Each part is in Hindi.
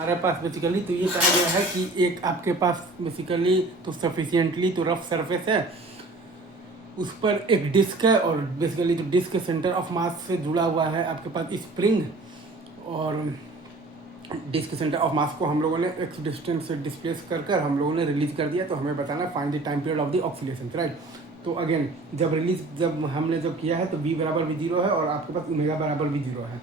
हमारे पास बेसिकली तो ये कहा गया है कि एक आपके पास बेसिकली तो सफिशिएंटली तो रफ सरफेस है, उस पर एक डिस्क है और बेसिकली जो डिस्क के सेंटर ऑफ मास से जुड़ा हुआ है आपके पास स्प्रिंग, और डिस्क सेंटर ऑफ मास को हम लोगों ने एक्स डिस्टेंस से डिस्प्लेस कर हम लोगों ने रिलीज कर दिया। तो हमें बताना find the time period of the oscillation, right. तो अगेन जब हमने किया है तो v बराबर भी जीरो है और आपके पास ओमेगा बराबर भी जीरो है।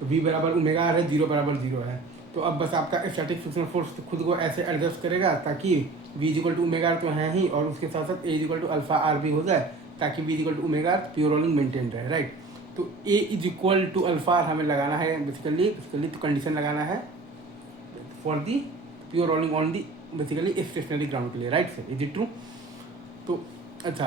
तो v बराबर ओमेगा है, जीरो बराबर जीरो है। तो अब बस आपका स्टैटिक फ्रिक्शनल फोर्स खुद को ऐसे एडजस्ट करेगा ताकि v इक्वल टू ओमेगा तो है ही, और उसके साथ साथ a equal to alpha r भी हो जाए, ताकि v equal to omega pure rolling maintain रहे, राइट। तो a is equal to alpha हमें लगाना है बेसिकली तो कंडीशन लगाना है for the pure rolling on the basically stationary ground के लिए, right sir, is it true. तो अच्छा,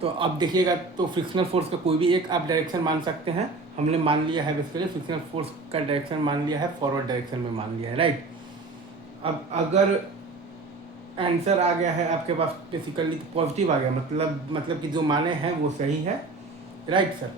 तो अब देखिएगा तो फ्रिक्शनल फोर्स का कोई भी एक आप डायरेक्शन मान सकते हैं। हमने मान लिया है बेसिकली फ्रिक्शनल फोर्स का डायरेक्शन मान लिया है, फॉरवर्ड डायरेक्शन में मान लिया है, राइट। अब अगर आंसर आ गया है आपके पास बेसिकली तो पॉजिटिव आ गया, मतलब कि जो माने हैं वो सही है, राइट सर।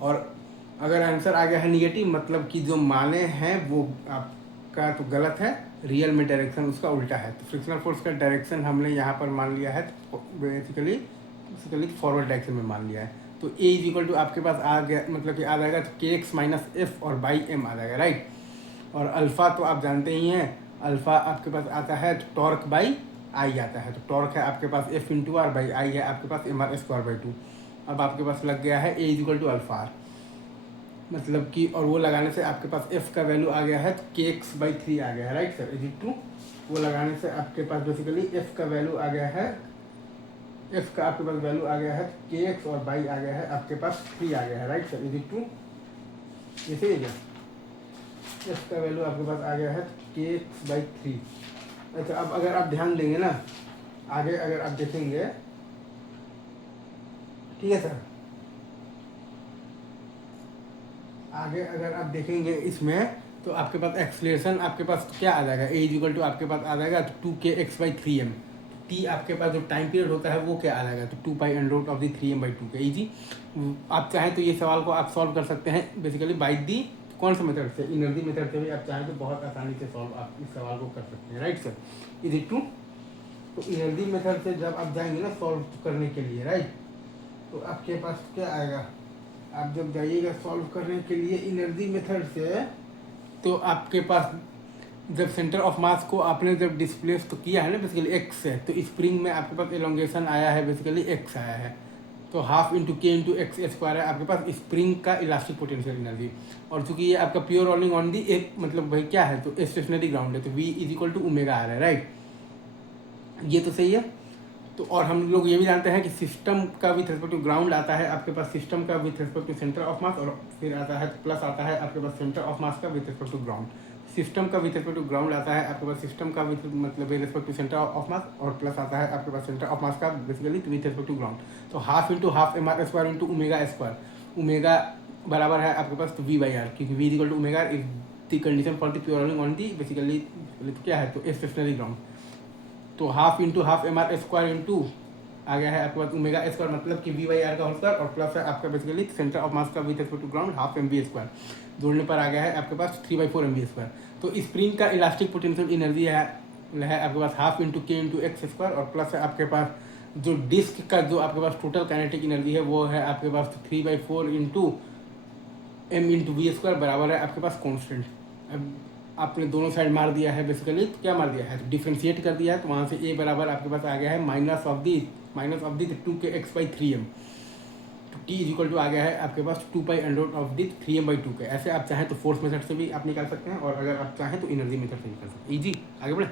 और अगर आंसर आ गया है निगेटिव, मतलब कि जो माने हैं वो आपका तो गलत है, रियल में डायरेक्शन उसका उल्टा है। तो फ्रिक्शनल फोर्स का डायरेक्शन हमने यहाँ पर मान लिया है तो बेसिकली फॉरवर्ड डायरेक्शन में मान लिया है। तो ए इज इक्वल टू आपके पास आ गया, मतलब कि आ जाएगा तो के एक्स माइनस एफ और बाई एम आ जाएगा, राइट। और अल्फ़ा तो आप जानते ही हैं, अल्फ़ा आपके पास आता है तो टॉर्क बाई आई आता है। तो टॉर्क है आपके पास F into R by I है आपके पास M R square by two. अब आपके पास लग गया है A is equal to alpha R, मतलब कि और वो लगाने से आपके पास एफ का वैल्यू आ गया है तो के एक्स बाई थ्री आ गया है, right sir, is it true. वो लगाने से आपके पास बेसिकली एफ का वैल्यू आ गया है, एफ का आपके पास वैल्यू आ गया है के एक्स और बाई आ गया है आपके पास थ्री आ गया है, right sir, is it true. ये सही है क्या? एफ का वैल्यू आपके पास आ गया है के एक्स बाई थ्री। अच्छा, अब अगर आप ध्यान देंगे ना, आगे अगर आप देखेंगे, ठीक है सर, आगे अगर आप देखेंगे इसमें तो आपके पास एक्सलेशन आपके पास क्या आ जाएगा, ए इक्वल टू आपके पास आ जाएगा तो टू के x by three m. T आपके पास जो टाइम पीरियड होता है वो क्या आ जाएगा, तो two pi under root of the three M by two k. Easy, आप चाहें तो ये सवाल को आप सॉल्व कर सकते हैं बेसिकली बाई दी कौन सा मेथड से, एनर्जी मेथड से भी आप चाहें तो बहुत आसानी से सॉल्व आप इस सवाल को कर सकते हैं, right sir, is it true. तो एनर्जी मेथड से जब आप जाएंगे ना सॉल्व करने के लिए, राइट, तो आपके पास क्या आएगा, आप जब जाइएगा सॉल्व करने के लिए एनर्जी मेथड से, तो आपके पास जब सेंटर ऑफ मास को आपने जब डिस्प्लेस तो किया है ना बेसिकली एक्स से, तो स्प्रिंग में आपके पास एलोंगेशन आया है बेसिकली एक्स आया है, तो half into K into X square है आपके पास स्प्रिंग का इलास्टिक पोटेंशियल एनर्जी। और चूंकि ये आपका प्योर रोलिंग ऑन दी एक मतलब भाई क्या है तो स्टेशनरी ग्राउंड है, तो V is equal to omega आ रहा है, राइट, ये तो सही है। तो और हम लोग ये भी जानते हैं कि सिस्टम का विथ रिस्पेक्ट टू ग्राउंड आता है आपके पास सिस्टम का with respect to centre of mass, और फिर आता है प्लस आता है आपके पास सेंटर ऑफ मास का with respect to ground. System का विथ रिस्पेक्ट टू ग्राउंड आता है आपके पास सिस्टम का विथ मतलब with respect to centre of mass, और प्लस आता है आपके पास सेंटर ऑफ मास का basically with respect to ground. तो half into half M R square into omega square, omega बराबर है आपके पास तो वी बाई आर, क्योंकि V equal to omega is the condition for the pure rolling on the basically क्या है तो स्टेशनरी ग्राउंड। तो half into half M R square into आ गया है आपके पास ओमेगा स्क्वायर, मतलब कि वी बाई आर का होल स्क्वायर, और प्लस है आपका बेसिकली सेंटर ऑफ मास का with respect to ground half M B square, जोड़ने पर आ गया है आपके पास three by four M B square. तो स्प्रिंग का इलास्टिक पोटेंशियल एनर्जी है आपके पास half into K into X square, और प्लस है आपके पास जो डिस्क का जो आपके पास टोटल काइनेटिक एनर्जी है वो है आपके पास three by four into M into V square बराबर है आपके पास कॉन्स्टेंट। अब आपने दोनों साइड मार दिया है बेसिकली, तो क्या मार दिया है तो डिफ्रेंशिएट कर दिया है, तो वहाँ से ए बराबर आपके पास आ गया है माइनस ऑफ दी टू के एक्स बाई थ्री एम। तो टी इज इक्वल टू आ गया है आपके पास two pi under root of the three M by two K. ऐसे आप चाहें तो फोर्स मेथड से भी आप निकाल सकते हैं, और अगर आप चाहें तो एनर्जी मेथड से निकाल सकते हैं। इजी, आगे बढ़े।